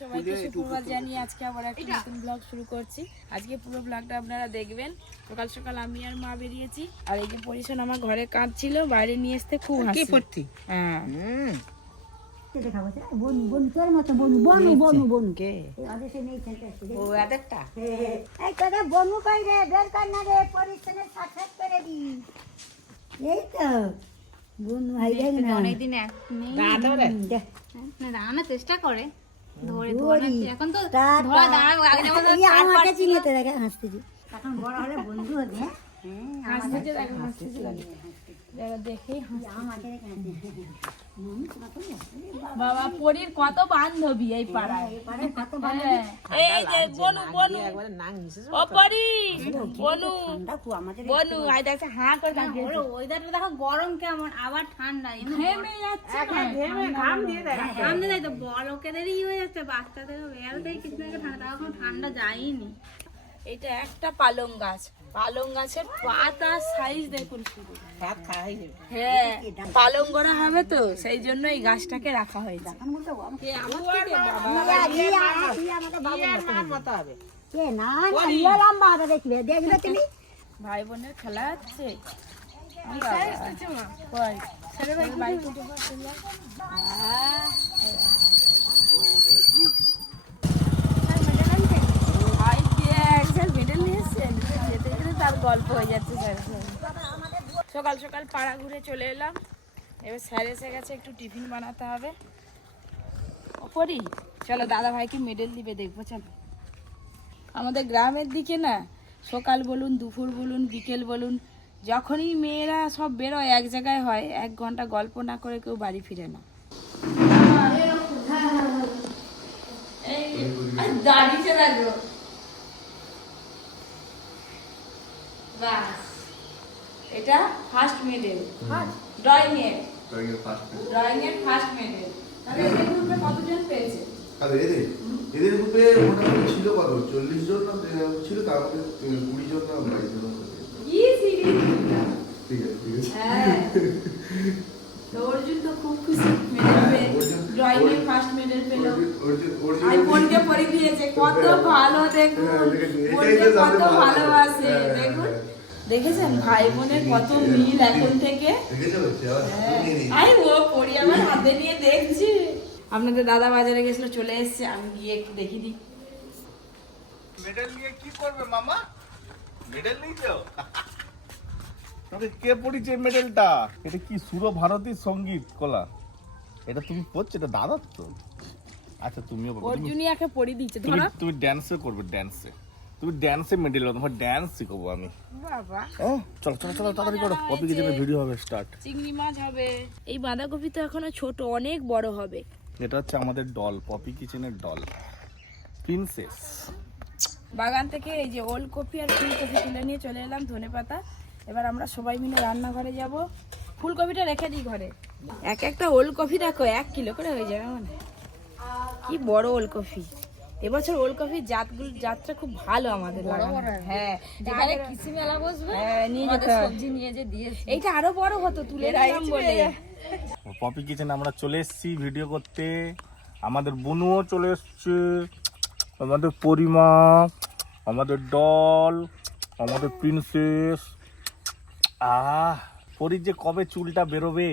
সবাইকে সুপ্রভাত জানিয়ে আজকে আবার একটা নতুন ব্লগ শুরু করছি। আজকে পুরো ব্লগটা আপনারা দেখবেন। সকাল সকাল আমি আর মা বেরিয়েছি। আর এই যে পরিশন আমার ঘরে কাঁদছিল বাইরে নিয়ে আসতে খুব হাসি পড়তি? হ্যাঁ। বনু বনু তোর মতো বনু বনু বনু বনু। কে? এই আদেশে নেই ছেলেটা এসে রে। ও আদেরটা এই তোরা বনু কই রে? বের কর না রে পরিচ্ছন্ন সাক্ষাৎ করে দি। এই তো বনু হাই দেখ। না অনেকদিন দাঁড়ানোর চেষ্টা করে। ধরে ধরি। এখন তো ধরা দাঁড়াবো আগে যেমন এই আমাকে চিনিয়ে তো দেখা হাসতেছি এখন বড় হলে বন্ধু হবে হ্যাঁ বাবা পরীর কত বান্ধবী এই পাড়ায়। হ্যাঁ। এই যে বনু বনু। একবারে নাক মিশেছে ও পরি বনু। ঠান্ডা খুব আমাদের বনু আই দেখছে হাঁ করে তাকিয়ে ওয়েদারটা দেখো গরম কেমন আবার ঠান্ডা এমনি ঘেমে যাচ্ছে ঘেমে ঘাম দিয়ে দেখ ঠান্ডা যাই তো বড়লোকেদেরই হয়ে যাচ্ছে বাচ্চাদের বেড়াতেই কিছু না ঠান্ডা এখন ঠান্ডা যায়নি এটা একটা পালং গাছ। পালং গাছের পাতা সাইজ দেখুন শুধু। হ্যাঁ পালং করা হবে তো সেই জন্য এই গাছটাকে রাখা হয়েছে কে কে না না ইয়ে দেখবে দেখবে তুমি? ভাই বোনের খেলা হচ্ছে। আমি বাবা। তার গল্প হয়ে যাচ্ছে স্যার। সকাল সকাল পাড়া ঘুরে চলে এলাম। এবার স্যার এসে গেছে, একটু টিফিন বানাতে হবে। ওপরই চলো দাদা ভাইকে মেডেল দিবে, দেখব, চলো। আমাদের গ্রামের দিকে না, সকাল বলুন, দুপুর বলুন, বিকেল বলুন, যখনই মেয়েরা সব বেরোয়, এক জায়গায় হয়, এক ঘণ্টা গল্প না করে কেউ বাড়ি ফিরে না। দাঁড়িয়ে বাস। এটা ফার্স্ট মেডেল ড্রয়িং এর। ড্রয়িং এর ফার্স্ট মেডেল তাহলে এদের গ্রুপে কতজন পেয়েছে? আর এদের? এদের গ্রুপে মোটামুটি ছিল কত? চল্লিশ জন না আহ, ছিল তার মধ্যে আহ, কুড়ি জন না বাইশ জন। কি সিরিজ ঠিক আছে ঠিক আছে। হ্যাঁ। তো অর্জুন তো খুব খুশি মেডেল পেয়ে ড্রয়িং এর ফার্স্ট মেডেল পেল। পরে দিয়েছে কত ভালো দেখুন হ্যাঁ। এটাই বোনকে কত ভালোবাসে হ্যাঁ, হ্যাঁ, দেখুন। হ্যাঁ। দেখেছেন ভাই বোনের কত মিল এখন থেকে। হ্যাঁ। নিয়ে আই ও পড়ি আমার হাতে নিয়ে দেখছি। আপনাদের দাদা বাজারে গেছিল চলে এসেছে আমি গিয়ে একটু দেখি দিই। মেডেল নিয়ে কি করবে মামা? মেডেল নিয়েছো তোকে কে পড়িছে মেডেলটা এটা কি সুর ভারতী সংগীত কলা? এটা তুমি পড়ছো? এটা দাদার তো। আচ্ছা তুমিও অর্জুনিয়াকে পড়ি দিচ্ছে তুমি ধরো তুমি ড্যান্সে করবে ড্যান্সে তুমি ড্যান্সে মেডেল তোমার ড্যান্স শিখাবো আমি। বাবা। ও চলো চলো চলো তাড়াতাড়ি করো। কপি যাবে ভিডিও হবে স্টার্ট চিংড়ি মাছ হবে। এই বাঁধাকপি তো এখনও ছোট অনেক বড় হবে। এটা হচ্ছে আমাদের ডল পপি কিচেনের ডল প্রিন্সেস বাগান থেকে এই যে ওলকপি আর ফুলকপি তুলে নিয়ে চলে এলাম ধনে পাতা এবার আমরা সবাই মিলে রান্নাঘরে যাব। ফুলকপিটা রেখে দিই ঘরে। এক একটা ওলকপি দেখো এক কিলো করে হয়ে যাবে মানে। কি বড় ওলকপি। এবছর ওলকপির জাতগুলো জাতটা খুব ভালো আমাদের লাগানো। হ্যাঁ যেখানে কৃষি মেলা বসবে হ্যাঁ নিয়ে যেতে সবজি নিয়ে যে দিয়েছি। এইটা আরও বড় হতো তুলে নিলাম বলে। পপি কিচেন আমরা চলে এসেছি ভিডিও করতে। আমাদের বনুও চলে এসছে। আমাদের পরিমা আমাদের ডল আমাদের প্রিন্সেস। আহ পরির যে কবে চুলটা বেরোবে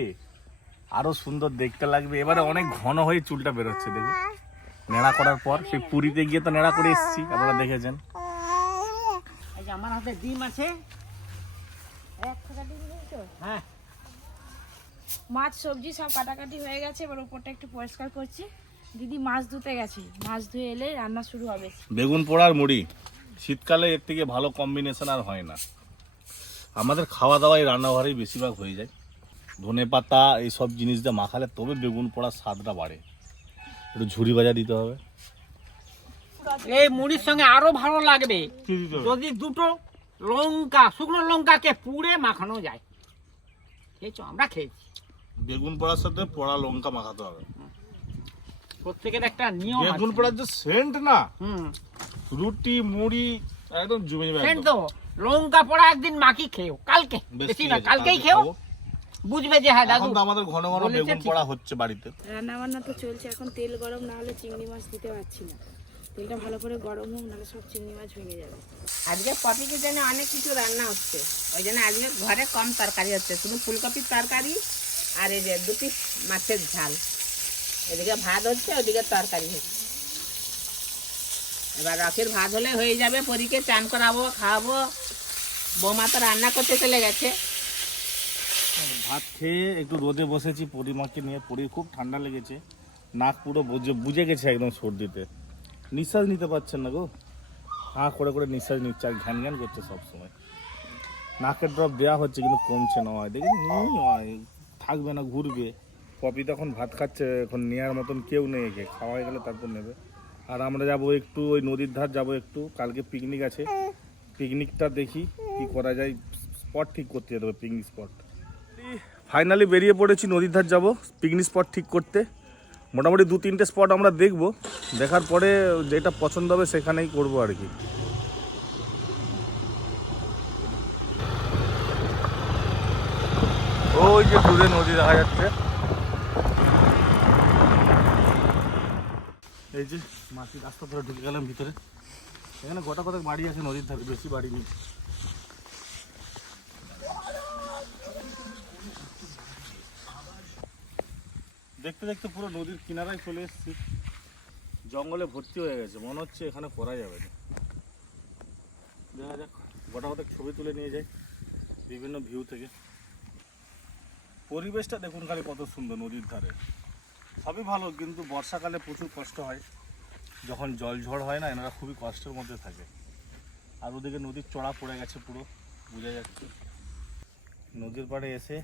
আরও সুন্দর দেখতে লাগবে। এবারে অনেক ঘন হয়ে চুলটা বেরোচ্ছে দেখুন। নেড়া করার পর সেই পুরীতে গিয়ে তো নেড়া করে এসেছি আপনারা দেখেছেন। আমার হাতে ডিম আছে। হ্যাঁ। মাছ সবজি সব কাটাকাটি হয়ে গেছে এবার উপরটা একটু পরিষ্কার করছি। দিদি মাছ ধুতে গেছে। মাছ ধুয়ে এলে রান্না শুরু হবে। বেগুন পোড়ার মুড়ি। শীতকালে এর থেকে ভালো কম্বিনেশন আর হয় না। আমাদের খাওয়া দাওয়াই রান্নাঘরেই বেশিরভাগ হয়ে যায়। ধনে পাতা এই সব জিনিস দিয়ে মাখালে তবে বেগুন পোড়ার স্বাদটা বাড়ে। একটু ঝুড়ি ভাজা দিতে হবে। এই মুড়ির সঙ্গে আরও ভালো লাগবে? যদি দুটো লঙ্কা শুকনো লঙ্কাকে পুড়ে মাখানো যায়। খেয়েছো? আমরা খেয়েছি। বেগুন পোড়ার সাথে পোড়া লঙ্কা মাখাতে হবে। প্রত্যেকের একটা নিয়ম বেগুন পোড়ার যে সেন্ট না হুম। রুটি মুড়ি একদম জমে যাবে সেন্ট তো। লঙ্কা পোড়া একদিন মাখি খেও কালকে। বেশি না কালকেই কালকে খেও বুঝবে যে হ্যাঁ দাদু আমাদের ঘন ঘন বেগুন পড়া হচ্ছে বাড়িতে। রান্না বান্না তো চলছে এখন তেল গরম না হলে চিংড়ি মাছ দিতে পারছি না। তেলটা ভালো করে গরম হোক নাহলে সব চিংড়ি মাছ ভেঙে যাবে। আজকে পপিকে জন্য অনেক কিছু রান্না হচ্ছে ওই জন্য আজকে ঘরে কম তরকারি হচ্ছে শুধু ফুলকপির তরকারি আর এই যে দুটি মাছের ঝাল। এদিকে ভাত হচ্ছে ওদিকে তরকারি হচ্ছে। এবার রকের ভাত হলে হয়ে যাবে, পরীকে চান করাবো, খাওয়াবো। বৌমা তো রান্না করতে চলে গেছে। ভাত খেয়ে একটু রোদে বসেছি, পরিমাকে নিয়ে পরি খুব ঠান্ডা লেগেছে। নাক পুরো বুঝে বুঝে গেছে একদম সর্দিতে। নিঃশ্বাস নিতে পারছেন না গো। হাঁ করে করে নিঃশ্বাস নিচ্ছে আর ঘ্যান ঘ্যান করছে সবসময়। নাকের ড্রপ দেওয়া হচ্ছে কিন্তু কমছে না হয়। দেখি থাকবে না, ঘুরবে। পপি তখন ভাত খাচ্ছে, এখন নেওয়ার মতন কেউ নেই খাওয়া গেলে তারপর নেবে। আর আমরা যাব একটু ওই নদীর ধার, যাব একটু। কালকে পিকনিক আছে। পিকনিকটা দেখি কি করা যায়। স্পট ঠিক করতে যেতে হবে পিকনিক স্পট ফাইনালি বেরিয়ে পড়েছি, নদীর ধার যাব। পিকনিক স্পট ঠিক করতে। মোটামুটি দু, তিনটে স্পট আমরা দেখব। দেখার পরে যেটা পছন্দ হবে সেখানেই করব আর কি। ওই যে দূরে নদী দেখা যাচ্ছে। এই যে মাটি রাস্তা ধরে ঢুকে গেলাম ভিতরে। এখানে গোটা কতক বাড়ি আছে নদীর ধারে, বেশি বাড়ি নেই। দেখতে দেখতে পুরো নদীর কিনারায় চলে এসেছি। জঙ্গলে ভর্তি হয়ে গেছে, মনে হচ্ছে এখানে করা যাবে না। দেখা যাক, গোটা কতক ছবি তুলে নিয়ে যাই বিভিন্ন ভিউ থেকে। পরিবেশটা দেখুন খালি কত সুন্দর নদীর ধারে। সবই ভালো, কিন্তু বর্ষাকালে প্রচুর কষ্ট হয়। যখন জল ঝড় হয় না, এনারা খুবই কষ্টের মধ্যে থাকে। আর ওদিকে নদীর চড়া পড়ে গেছে পুরো, বোঝা যাচ্ছে। নদীর পাড়ে এসে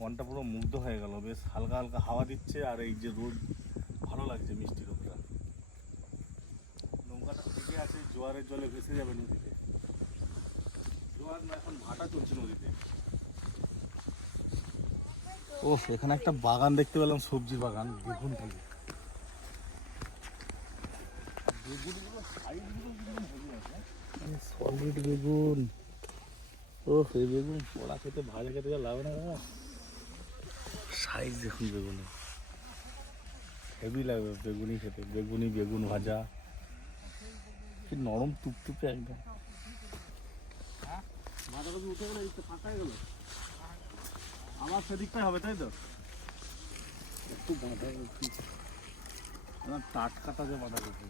মনটা পুরো মুগ্ধ হয়ে গেল, বেশ হালকা হালকা হাওয়া দিচ্ছে, আর এই যে রোদ, ভালো লাগছে মিষ্টি রোদটা নৌকাটা থেকে আছে, জোয়ারের জলে ভেসে যাবে নদীতে। জোয়ার না, এখন ভাটা চলছে নদীতে। ও এখানে একটা বাগান দেখতে পেলাম সবজি বাগান, বেগুন থেকে। সলিড বেগুন। ও এই বেগুন পোড়া খেতে, ভাজা খেতে লাগে না সাইজ দেখুন বেগুনি হেভি লাগবে বেগুনি খেতে। বেগুনি, বেগুন ভাজা। কি নরম টুকটুকে একদম। বাঁধাকপি উঠে গেলে ফাঁকা গেল। আমার সেদিকটাই হবে তাই তো? একটু বাঁধাকপি একদম টাটকা তাজা বাঁধাকপি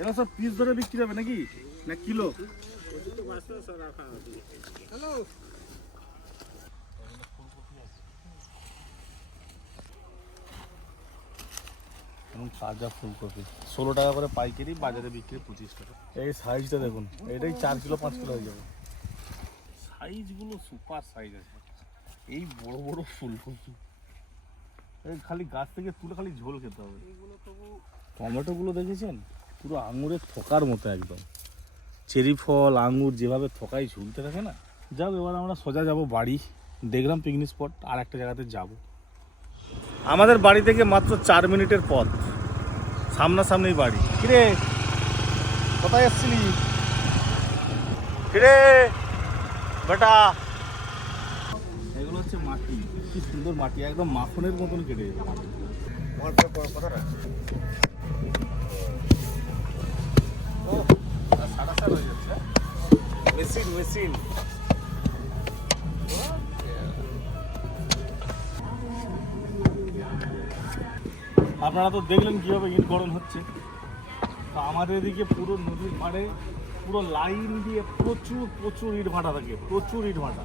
এরা সব পিস ধরে বিক্রি হবে নাকি? না কিলো? এবং তাজা ফুলকপি। ষোলো টাকা করে পাইকারি বাজারে বিক্রি পঁচিশ টাকা। এই সাইজটা দেখুন এটাই চার কিলো পাঁচ কিলো হয়ে যাবে। সাইজগুলো সুপার সাইজ আছে। এই বড় বড় ফুলকপি এই খালি গাছ থেকে তুলে খালি ঝোল খেতে হবে। টমেটোগুলো দেখেছেন? পুরো আঙুরের থোকার মতো একদম। চেরি ফল আঙুর যেভাবে থোকায় ঝুলতে থাকে না? যাও এবার আমরা সোজা যাব বাড়ি। দেখলাম পিকনিক স্পট আর একটা জায়গাতে যাব। আমাদের বাড়ি থেকে মাত্র চার মিনিটের পথ। সামনাসামনি বাড়ি। কিরে? কোথায় এসছিলি? কিরে? বেটা। এগুলো হচ্ছে মাটি। কি সুন্দর মাটি একদম মাখনের মতন কেটে মেশিন মেশিন। আপনারা তো দেখলেন কীভাবে গরম হচ্ছে। তো আমাদের এদিকে পুরো নদীর পাড়ে পুরো লাইন দিয়ে প্রচুর প্রচুর ইট ভাটা থাকে প্রচুর ইট ভাটা।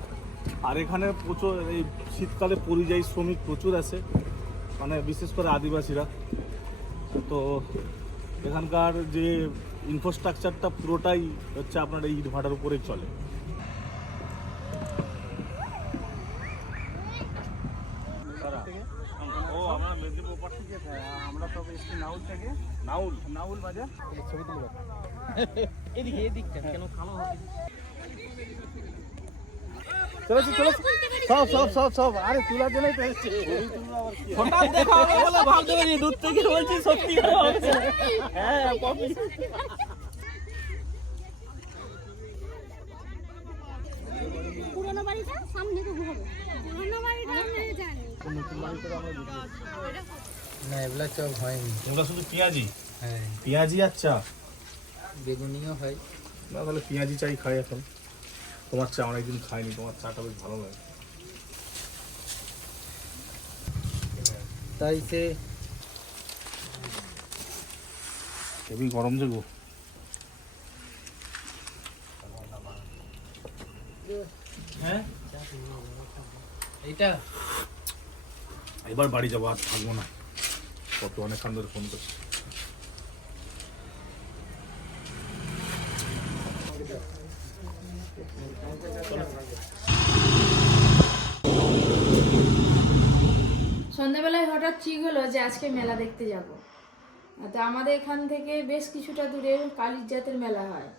আর এখানে প্রচুর এই শীতকালে পরিযায়ী শ্রমিক প্রচুর আছে মানে বিশেষ করে আদিবাসীরা। তো এখানকার যে ইনফ্রাস্ট্রাকচারটা পুরোটাই হচ্ছে আপনার এই ইট ভাটার উপরেই চলে। ও আমরা মেদিনীপুর ওপার থেকে আমরা তো এসছি নাউল থেকে। নাউল। নাউল বাজার। ছবি তুলে এদিকে এদিকটা কেন কালো হবে চলেছি চলেছি। সব সব সব সব। আরে তোলার জন্যই তো এসছি। হঠাৎ দেখা হবে বলে ভাবতে পারি দূর থেকে বলছি সত্যি হ্যাঁ পুরোনো বাড়িটা সামনে তো হবে পুরোনো বাড়িটা আমি জানি। না এগুলা চপ হয়নি। তোমরা শুধু পেঁয়াজি? হ্যাঁ। পেঁয়াজি আর চা? বেগুনিও হয়। না তাহলে পেঁয়াজি চাই খাই এখন। তোমার চা অনেকদিন খাইনি তোমার চাটা বেশ ভালো লাগে। তাই সে হেবি গরম যে গো। হ্যাঁ? এইটা? এবার বাড়ি যাব আর থাকব না। কত অনেকক্ষণ ধরে ফোন করছি। হঠাৎ ঠিক হলো যে আজকে মেলা দেখতে যাব? তো আমাদের এখান থেকে বেশ কিছুটা দূরে কালীর জাতের মেলা হয়।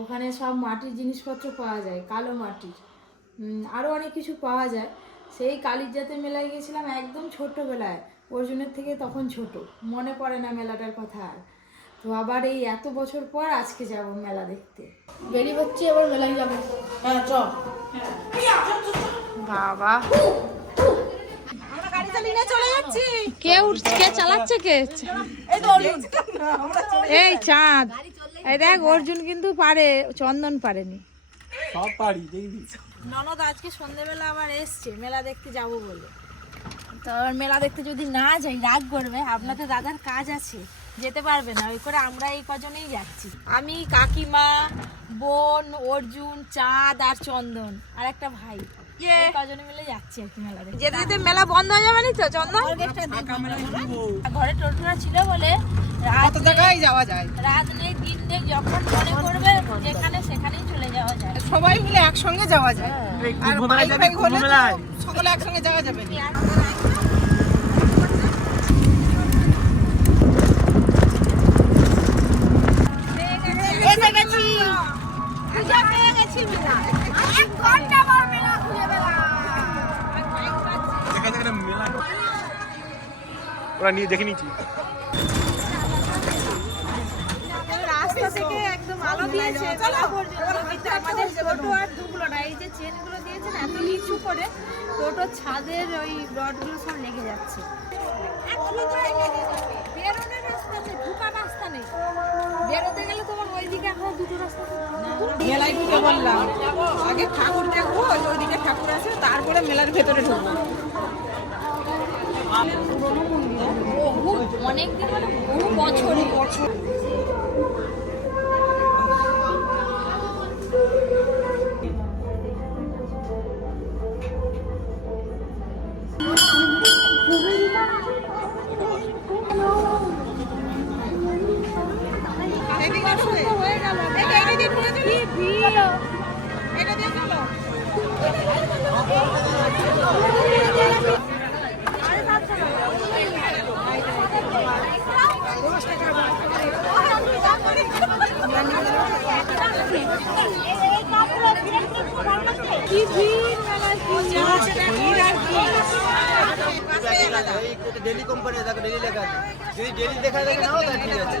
ওখানে সব মাটির জিনিসপত্র পাওয়া যায় কালো মাটির। আরও অনেক কিছু পাওয়া যায়। সেই কালীর জাতের মেলায় গেছিলাম একদম ছোট্টবেলায়। অর্জুনের থেকে তখন ছোট। মনে পড়ে না মেলাটার কথা আর। তো আবার এই এত বছর পর আজকে যাব মেলা দেখতে। বেরিয়ে হচ্ছে এবার মেলায় যাব। হ্যাঁ চ। বাবা। কে উঠছে? কে চালাচ্ছে? কে এই চাঁদ। এই দেখ অর্জুন কিন্তু পারে চন্দন পারেনি। সব পারি দেখবি। ননদ আজকে সন্ধ্যেবেলা আবার এসছে মেলা দেখতে যাব বলে। তো মেলা দেখতে যদি না যাই রাগ করবে। আপনাদের দাদার কাজ আছে যেতে পারবে না ওই করে আমরা এই কজনেই যাচ্ছি। আমি কাকিমা বোন অর্জুন চাঁদ আর চন্দন আর একটা ভাই। যাচ্ছি মেলা যেতে যেতে মেলা বন্ধ হয়ে যাবে নি তো চন্দন? ঘরে টোটোরা ছিল বলে রাত জায়গায় যাওয়া যায়? রাত নেই দিন নেই যখন মনে করবে যেখানে সেখানেই চলে যাওয়া যায়। সবাই মিলে একসঙ্গে যাওয়া যায়। আর ভাই ভাই হলে সকলে একসঙ্গে যাওয়া যাবে গেছি। পেয়ে গেছি। এক ঘণ্টা পর মেলা খুঁজে ওরা নিয়ে দেখে নিচ্ছি রাস্তা থেকে একদম আলো দিয়েছে আমাদের টোটো আর এই যে চেনগুলো দিয়েছে না এত নিচু করে টোটোর ছাদের ওই রডগুলো সব লেগে যাচ্ছে। বেরোনোর রাস্তা নেই ঢুকার রাস্তা নেই। বেরোতে গেলে তোমার ওইদিকে এখন দুটো রাস্তা মেলায় ঢুকে বললাম আগে ঠাকুর দেখব ওইদিকে ঠাকুর আছে তারপরে মেলার ভেতরে ঢুকবো। বহু অনেক দিন বহু বছর বছর যদি ডেলি দেখা যায় নাও তাহলে ঠিক আছে।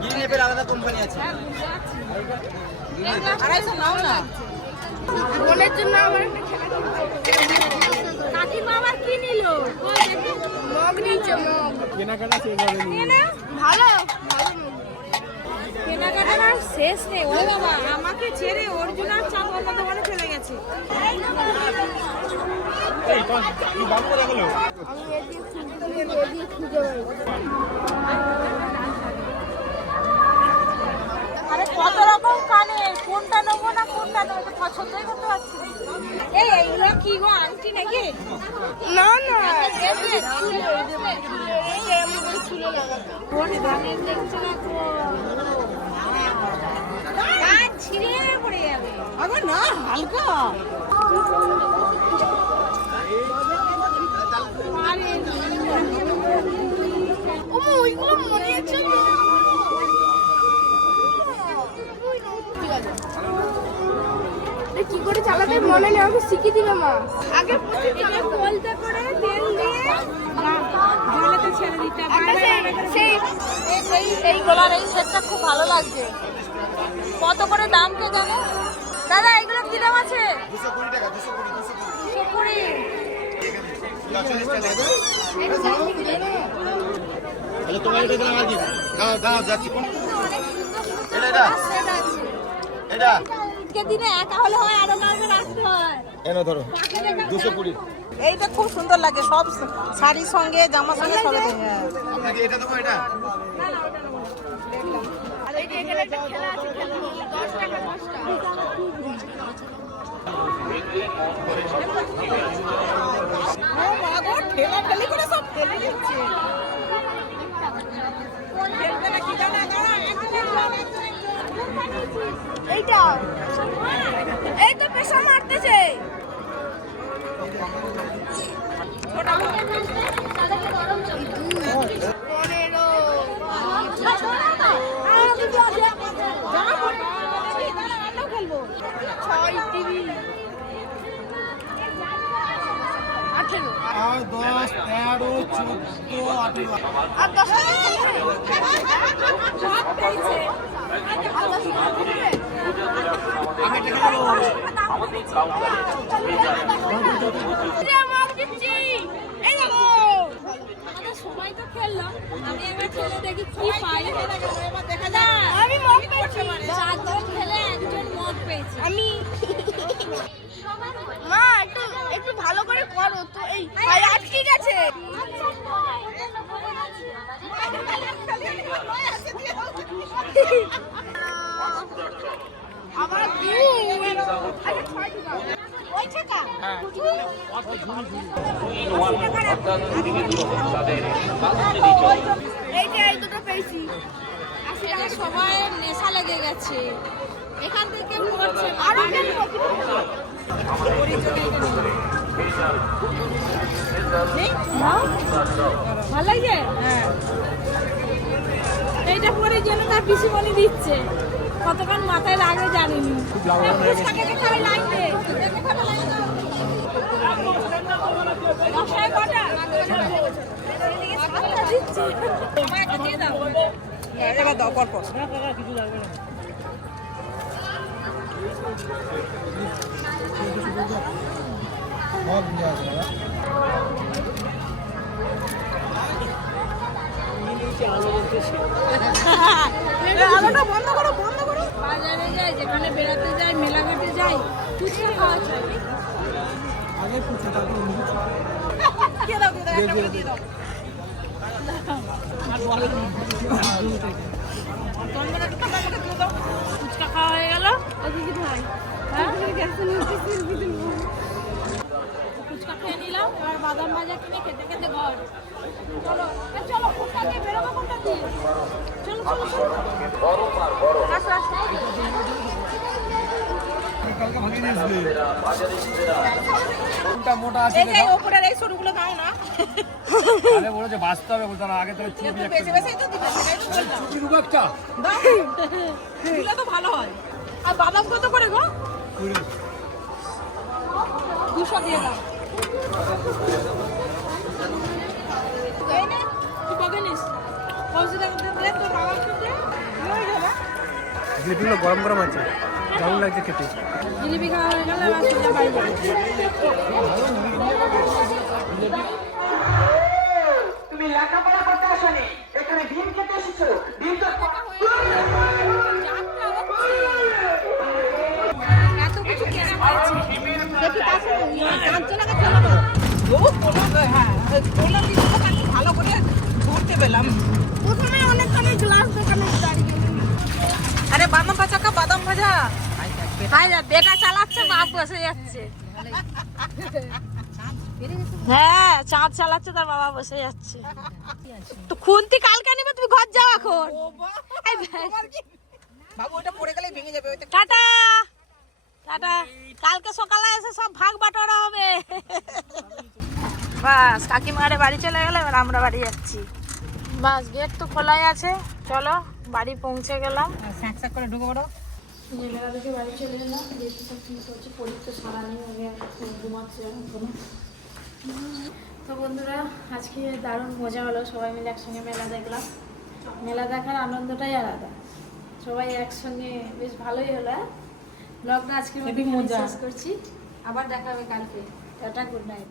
গ্রিন অ্যাপের আলাদা কোম্পানি আছে। আড়াইশো নাও না। বোনের জন্য আমার কাকিমা আবার কি নিল? মগ নিচ্ছে মগ। কেনাকাটা ভালো। কেনাকাটার আর শেষ নেই ও বাবা আমাকে ছেড়ে অর্জুন আর চাপ অন্য দোকানে চলে গেছে আরে কত রকম কানে কোনটা নেব না কোনটা নেব পছন্দই করতে পারছি। এই এইগুলো কি গো আংটি নাকি না না কোন দেখছ না কান ছিঁড়ে পড়ে যাবে না হালকা। কি করে চালাতে মনে নেই আমাকে শিখিয়ে দিবে মা। আগে বলতে করে তেল দিয়ে জলেতে ছেড়ে দিতে সেই এই এই এই সেটটা খুব ভালো লাগছে। কত করে দাম কে জানে? দাদা এগুলো কি দাম আছে? দুশো কুড়ি টাকা দুশো কুড়ি দুশো কুড়ি। আচ্ছা তোমার এটা দিলাম আর কি? দাঁড়াও দাঁড়াও যাচ্ছি। এটা এটা এটা। আজকে দিনে একা হলে হয় আরও কাউকে রাখতে হয়। এনো ধরো দুশো কুড়ি। এইটা খুব সুন্দর লাগে সব শাড়ির সঙ্গে জামার সঙ্গে সব আপনাকে এটা দেবো এটা? ঠেলা ঠেলি করে সব ফেলে দিচ্ছে এইটা। এই তো পেশা মারতেছে। আর দশ তেরো চোদ্দ আঠেরো। পেয়েছে সবাই তো খেললাম আমি এবার খেলে দেখি কি পাই আমি মদ পেয়েছি। চারজন খেলে একজন মদ পেয়েছি। আমি মা একটু ভালো করে করো তো। এই ভাই আটকে গেছে। আবার দুই ওই টাকা এই যে এই দুটো পেয়েছি। আশি টাকা সবাই নেশা লেগে গেছে। এখান থেকে আরও হ্যাঁ এইটা পরে জন্য তার পিসিমণি দিচ্ছে কতক্ষণ মাথায় রাখবে জানিনি আলোটা বন্ধ করো বন্ধ করো বাজারে যাই যেখানে বেড়াতে যাই মেলাঘাটে যাই ফুচকা খাওয়া চাই দিয়ে দাও। দিয়ে। দাও একটা করে দিয়ে দাও। ফুচকা খাওয়া হয়ে গেল। হ্যাঁ? খেয়ে নিলাম এবার বাদাম ভাজা কিনে খেতে খেতে ঘর। চলো চলো কোনটা দিয়ে বেরোবো কোনটা দিয়ে চলো চলো চলো। আসো, আসো। ভালো হয়। আর বাদাম কত করে গো? দুশো দিয়ে দাও। জিলিপিগুলো গরম গরম আছে। দারুণ লাগছে খেতে। জিলিপি খাওয়া হয়ে গেল বসে যাচ্ছে। হ্যাঁ চাঁদ চালাচ্ছে তার বাবা বসে যাচ্ছে। তো খুন্তি কালকে নিবে তুমি ঘর যাও এখন। বাবু ওটা পড়ে গেলে ভেঙে যাবে টাটা। টাটা। কালকে সকালে এসে সব ভাগ বাটোয়ারা হবে। বাস কাকিমারে বাড়ি চলে গেলে এবার আমরা বাড়ি যাচ্ছি। বাস গেট তো খোলাই আছে চলো বাড়ি পৌঁছে গেলাম। স্যাঁক স্যাঁক করে ঢুকে পড়ো। থেকে বাড়ি চলে এলাম। দেখতে সব ঠিক হচ্ছে পরীক্ষা সারা নেই আগে এখন ঘুমাচ্ছে এখনও তো। বন্ধুরা আজকে দারুণ মজা হলো। সবাই মিলে একসঙ্গে মেলা দেখলাম। মেলা দেখার আনন্দটাই আলাদা। সবাই একসঙ্গে বেশ ভালোই হলো হ্যাঁ? ব্লগটা আজকে শেষ করছি। আবার দেখা হবে কালকে। Tata good night